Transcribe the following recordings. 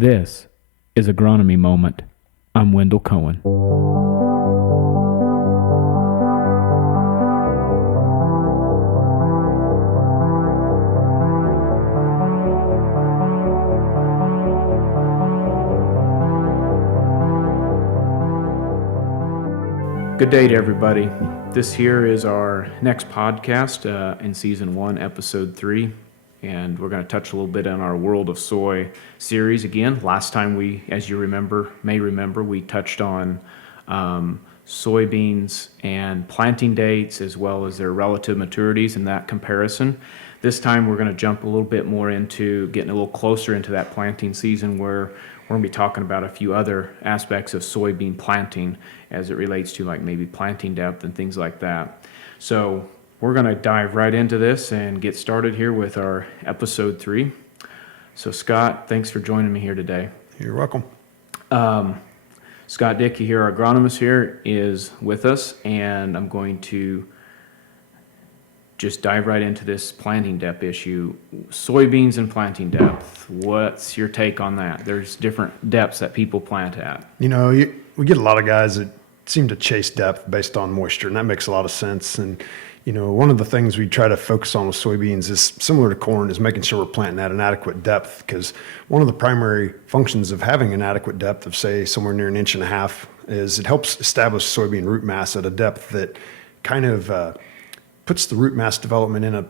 This is Agronomy Moment. I'm Wendell Cohen. Good day to everybody. This here is our next podcast in Season 1, Episode 3. And we're going to touch a little bit on our World of Soy series again. Last time we, as you may remember, we touched on soybeans and planting dates as well as their relative maturities and that comparison. This time we're going to jump a little bit more into getting a little closer into that planting season where we're going to be talking about a few other aspects of soybean planting as it relates to like maybe planting depth and things like that. So we're going to dive right into this and get started here with our episode 3. So Scott, thanks for joining me here today. You're welcome. Scott Dickey here, our agronomist here, is with us, and I'm going to just dive right into this planting depth issue. Soybeans and planting depth, what's your take on that? There's different depths that people plant at. You know, we get a lot of guys that seem to chase depth based on moisture, and that makes a lot of sense. And you know, one of the things we try to focus on with soybeans is similar to corn, is making sure we're planting at an adequate depth, because one of the primary functions of having an adequate depth of, say, somewhere near 1.5 inches is it helps establish soybean root mass at a depth that kind of puts the root mass development in a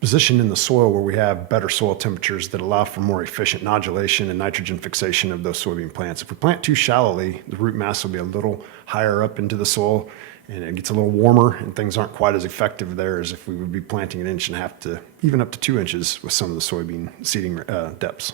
position in the soil where we have better soil temperatures that allow for more efficient nodulation and nitrogen fixation of those soybean plants. If we plant too shallowly, the root mass will be a little higher up into the soil, and it gets a little warmer, and things aren't quite as effective there as if we would be planting 1.5 inches to even up to 2 inches with some of the soybean seeding depths.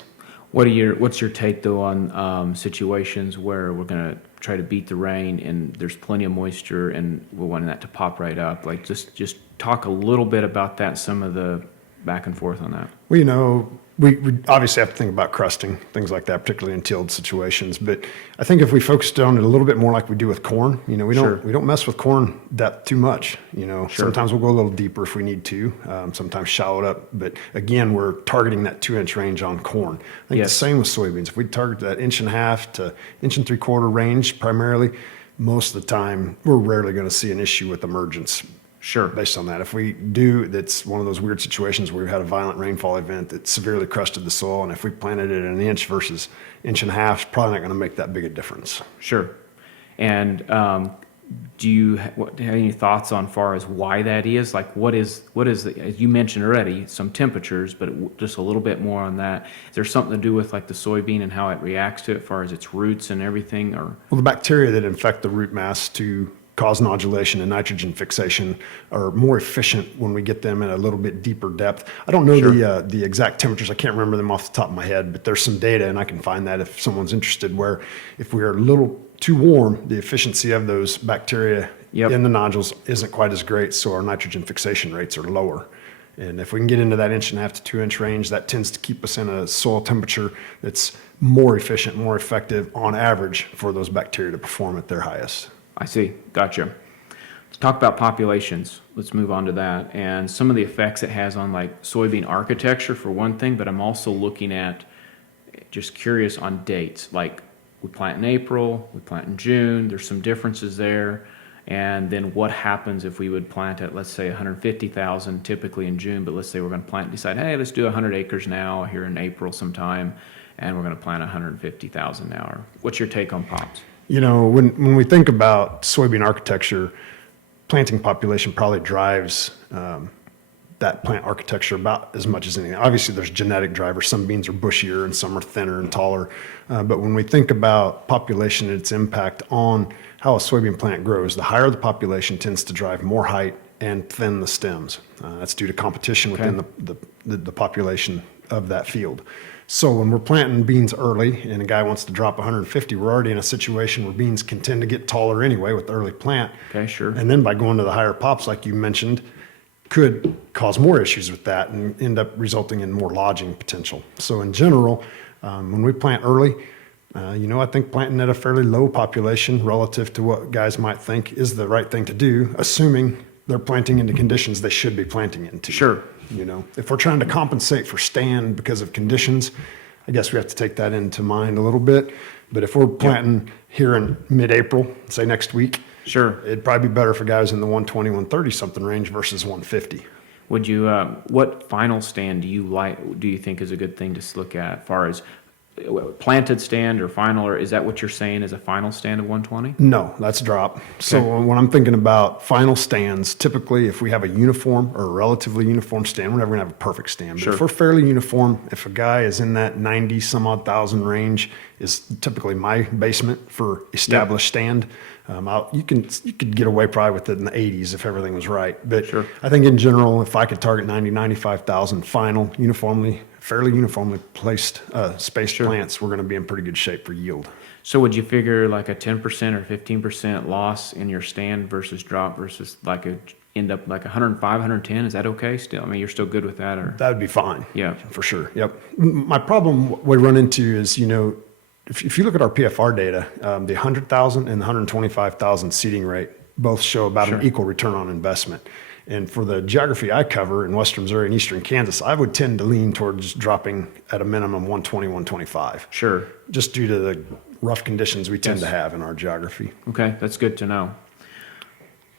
What's your take though on situations where we're going to try to beat the rain and there's plenty of moisture and we're wanting that to pop right up? Like just talk a little bit about that, some of the back and forth on that. Well, you know, we obviously have to think about crusting, things like that, particularly in tilled situations. But I think if we focused on it a little bit more like we do with corn, you know, we don't mess with corn depth too much. You know, sometimes we'll go a little deeper if we need to, sometimes shallow it up. But again, we're targeting that 2-inch range on corn. I think the same with soybeans. If we target that 1.5 to 1.75 range primarily, most of the time we're rarely going to see an issue with emergence. Sure. Based on that. If we do, that's one of those weird situations where we've had a violent rainfall event that severely crusted the soil, and if we planted it at 1 inch versus 1.5 inches, it's probably not going to make that big a difference. Sure. And do you have any thoughts on far as why that is? Like what is as you mentioned already, some temperatures, but just a little bit more on that. Is there something to do with like the soybean and how it reacts to it as far as its roots and everything? Or well, the bacteria that infect the root mass to cause nodulation and nitrogen fixation are more efficient when we get them at a little bit deeper depth. I don't know the exact temperatures. I can't remember them off the top of my head, but there's some data, and I can find that if someone's interested, where if we are a little too warm, the efficiency of those bacteria in the nodules isn't quite as great, so our nitrogen fixation rates are lower. And if we can get into that 1.5 to 2 inch range, that tends to keep us in a soil temperature that's more efficient, more effective on average for those bacteria to perform at their highest. I see. Gotcha. Let's talk about populations. Let's move on to that and some of the effects it has on like soybean architecture for one thing, but I'm also looking at just curious on dates. Like we plant in April, we plant in June, there's some differences there. And then what happens if we would plant at, let's say, 150,000 typically in June, but let's say we're going to plant and decide, hey, let's do 100 acres now here in April sometime, and we're going to plant 150,000 now. What's your take on pops? You know, when we think about soybean architecture, planting population probably drives that plant architecture about as much as anything. Obviously, there's genetic drivers. Some beans are bushier and some are thinner and taller. But when we think about population and its impact on how a soybean plant grows, the higher the population tends to drive more height and thin the stems. That's due to competition within the population of that field. So when we're planting beans early and a guy wants to drop 150, we're already in a situation where beans can tend to get taller anyway with the early plant. Okay, sure. And then by going to the higher pops, like you mentioned, could cause more issues with that and end up resulting in more lodging potential. So in general, when we plant early, I think planting at a fairly low population relative to what guys might think is the right thing to do, assuming they're planting into conditions they should be planting into. Sure. If we're trying to compensate for stand because of conditions, I guess we have to take that into mind a little bit. But if we're planting here in mid-April, say next week, Sure. it'd probably be better for guys in the 120, 130 something range versus 150. Would you, what final stand do you think is a good thing to look at, as far as planted stand or final, or is that what you're saying is a final stand of 120? No, that's drop. So when I'm thinking about final stands, typically if we have a uniform or a relatively uniform stand, we're never gonna have a perfect stand. But Sure. if we're fairly uniform, if a guy is in that 90 some odd thousand range is typically my basement for established stand. You could get away probably with it in the 80s if everything was right. But Sure. I think in general, if I could target 90, 95,000 final fairly uniformly placed spaced plants, we're going to be in pretty good shape for yield. So would you figure like a 10% or 15% loss in your stand versus drop versus like end up like 105, 110? Is that okay still? I mean, you're still good with that, or? That would be fine. Yeah. For sure. Yep. My problem we run into is, if you look at our PFR data, the 100,000 and the 125,000 seeding rate both show about an equal return on investment. And for the geography I cover in Western Missouri and Eastern Kansas, I would tend to lean towards dropping at a minimum 120, 125. Sure. Just due to the rough conditions we tend to have in our geography. Okay, that's good to know.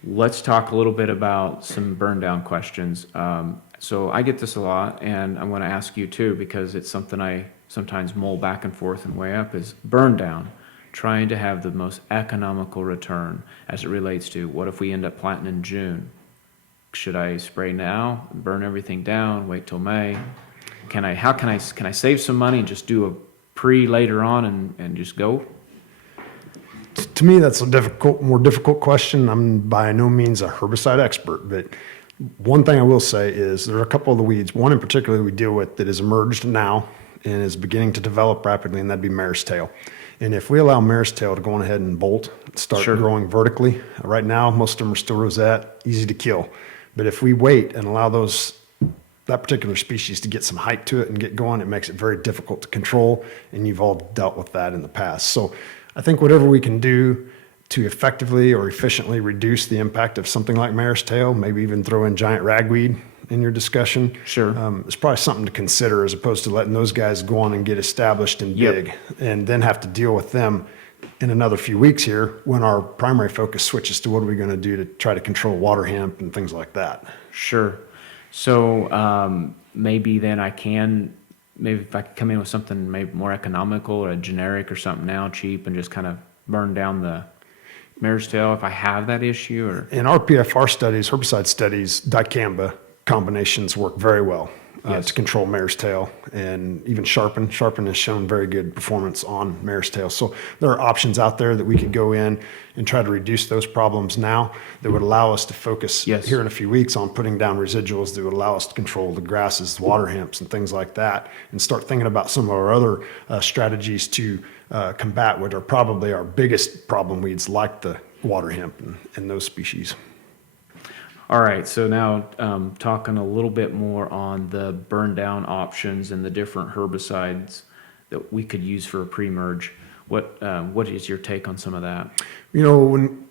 Let's talk a little bit about some burn down questions. So I get this a lot, and I'm going to ask you too, because it's something I sometimes mull back and forth and weigh up, is burn down. Trying to have the most economical return as it relates to what if we end up planting in June? Should I spray now, burn everything down, wait till May? How can I save some money and just do a pre later on and just go? To me, that's a more difficult question. I'm by no means a herbicide expert, but one thing I will say is there are a couple of the weeds, one in particular we deal with that has emerged now and is beginning to develop rapidly, and that'd be mare's tail. And if we allow mare's tail to go on ahead and bolt, start growing vertically, right now most of them are still rosette, easy to kill. But if we wait and allow that particular species to get some height to it and get going, it makes it very difficult to control, and you've all dealt with that in the past. So I think whatever we can do to effectively or efficiently reduce the impact of something like mare's tail, maybe even throw in giant ragweed in your discussion. Sure. It's probably something to consider as opposed to letting those guys go on and get established and big and then have to deal with them in another few weeks here when our primary focus switches to what are we going to do to try to control water hemp and things like that. Sure. So maybe then maybe if I could come in with something maybe more economical or a generic or something now cheap and just kind of burn down the mare's tail if I have that issue? Or in our PFR studies, herbicide studies, dicamba combinations work very well to control mare's tail, and even sharpen. Sharpen has shown very good performance on mare's tail. So there are options out there that we could go in and try to reduce those problems now that would allow us to focus here in a few weeks on putting down residuals that would allow us to control the grasses, the water hemps, and things like that, and start thinking about some of our other strategies to combat what are probably our biggest problem weeds, like the water hemp and those species. All right, so now talking a little bit more on the burn down options and the different herbicides that we could use for a pre-merge. What is your take on some of that? When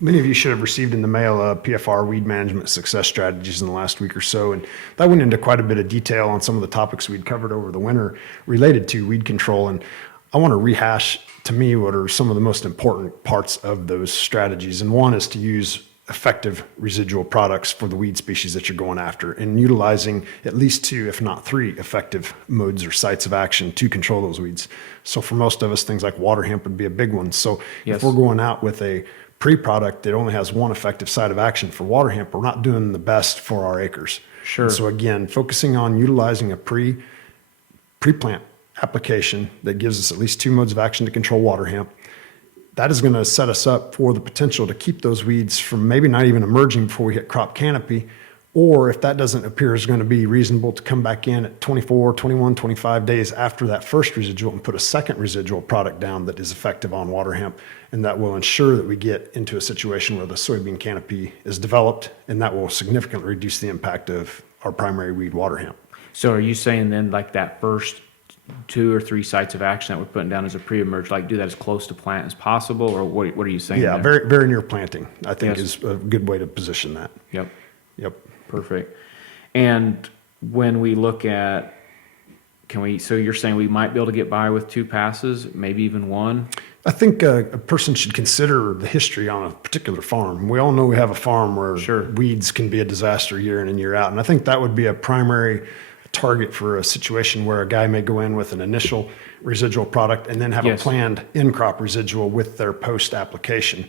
many of you should have received in the mail PFR weed management success strategies in the last week or so, and that went into quite a bit of detail on some of the topics we'd covered over the winter related to weed control. And I want to rehash, to me, what are some of the most important parts of those strategies. And one is to use effective residual products for the weed species that you're going after, and utilizing at least 2, if not 3, effective modes or sites of action to control those weeds. So for most of us, things like water hemp would be a big one. So if we're going out with a pre-product that only has 1 effective site of action for water hemp, we're not doing the best for our acres. Sure. And so again, focusing on utilizing a pre-plant application that gives us at least 2 modes of action to control water hemp, that is going to set us up for the potential to keep those weeds from maybe not even emerging before we hit crop canopy, or if that doesn't appear is going to be reasonable, to come back in at 24, 21, 25 days after that first residual and put a second residual product down that is effective on water hemp, and that will ensure that we get into a situation where the soybean canopy is developed, and that will significantly reduce the impact of our primary weed water hemp. So are you saying then like that first 2 or 3 sites of action that we're putting down as a pre-emerge, like do that as close to plant as possible, or what are you saying? Yeah, there? very, very near planting, I think is a good way to position that. Yep. Perfect. And when we look at So you're saying we might be able to get by with 2 passes, maybe even 1? I think a person should consider the history on a particular farm. We all know we have a farm where Sure. weeds can be a disaster year in and year out. And I think that would be a primary target for a situation where a guy may go in with an initial residual product and then have Yes. a planned in-crop residual with their post-application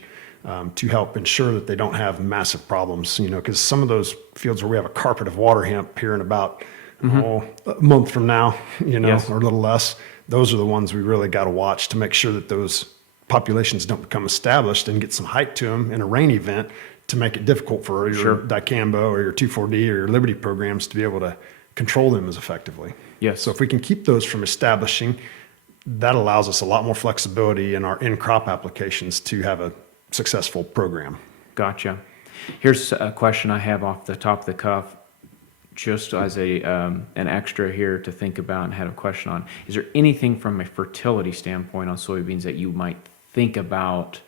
to help ensure that they don't have massive problems, because some of those fields where we have a carpet of water hemp here in about a month from now, Yes. or a little less, those are the ones we really got to watch to make sure that those populations don't become established and get some height to them in a rain event to make it difficult for your Sure. dicamba or your 2,4-D or your Liberty programs to be able to control them as effectively. Yes. So if we can keep those from establishing, that allows us a lot more flexibility in our in-crop applications to have a successful program. Gotcha. Here's a question I have off the top of the cuff, just as an extra here to think about and had a question on. Is there anything from a fertility standpoint on soybeans that you might think about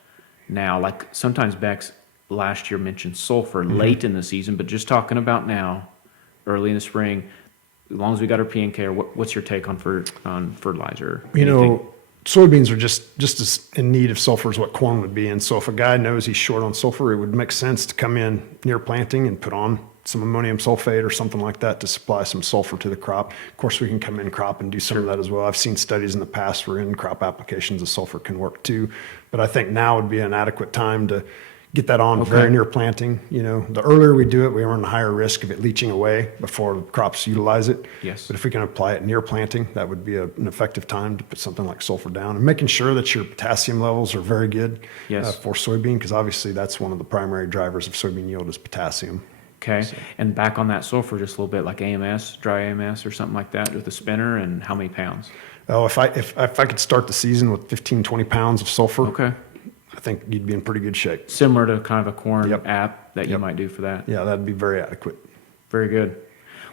now? Like sometimes Beck's last year mentioned sulfur late in the season, but just talking about now, early in the spring, as long as we got our P&K, what's your take on fertilizer? Anything? Soybeans are just as in need of sulfur as what corn would be. And so if a guy knows he's short on sulfur, it would make sense to come in near planting and put on some ammonium sulfate or something like that to supply some sulfur to the crop. Of course, we can come in crop and do some of that as well. I've seen studies in the past where in crop applications of sulfur can work too. But I think now would be an adequate time to get that on very near planting. The earlier we do it, we run a higher risk of it leaching away before the crops utilize it. Yes. But if we can apply it near planting, that would be an effective time to put something like sulfur down and making sure that your potassium levels are very good Yes. for soybean, because obviously that's one of the primary drivers of soybean yield is potassium. Okay. And back on that sulfur just a little bit, like AMS, dry AMS or something like that with a spinner, and how many pounds? Oh, if I could start the season with 15, 20 pounds of sulfur, Okay. I think you'd be in pretty good shape. Similar to kind of a corn Yep. app that you Yep. might do for that. Yeah, that'd be very adequate. Very good.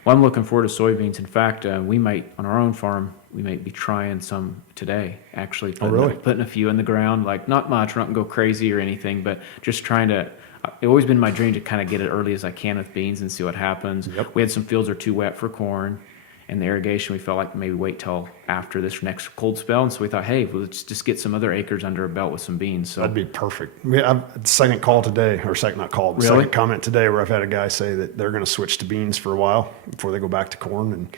Well, I'm looking forward to soybeans. In fact, we might, on our own farm, we might be trying some today, actually. Putting a few in the ground, like not much, we're not going to go crazy or anything, but just trying to, it's always been my dream to kind of get it early as I can with beans and see what happens. Yep. We had some fields that are too wet for corn, and the irrigation, we felt like maybe wait till after this next cold spell. And so we thought, hey, let's just get some other acres under a belt with some beans. So That'd be perfect. I've second call today, or second comment today where I've had a guy say that they're going to switch to beans for a while before they go back to corn, and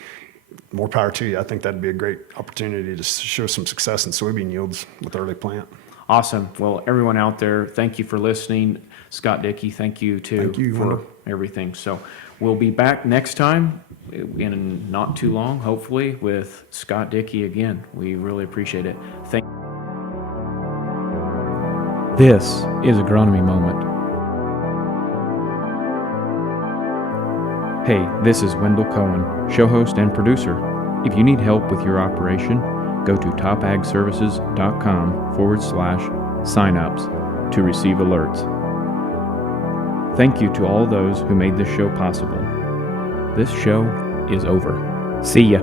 more power to you. I think that'd be a great opportunity to show some success in soybean yields with early plant. Awesome. Well, everyone out there, thank you for listening. Scott Dickey, thank you too Thank you, for Wendell. everything. So we'll be back next time in not too long, hopefully, with Scott Dickey again. We really appreciate it. This is Agronomy Moment. Hey, this is Wendell Cohen, show host and producer. If you need help with your operation, go to topagservices.com/signups to receive alerts. Thank you to all those who made this show possible. This show is over. See ya.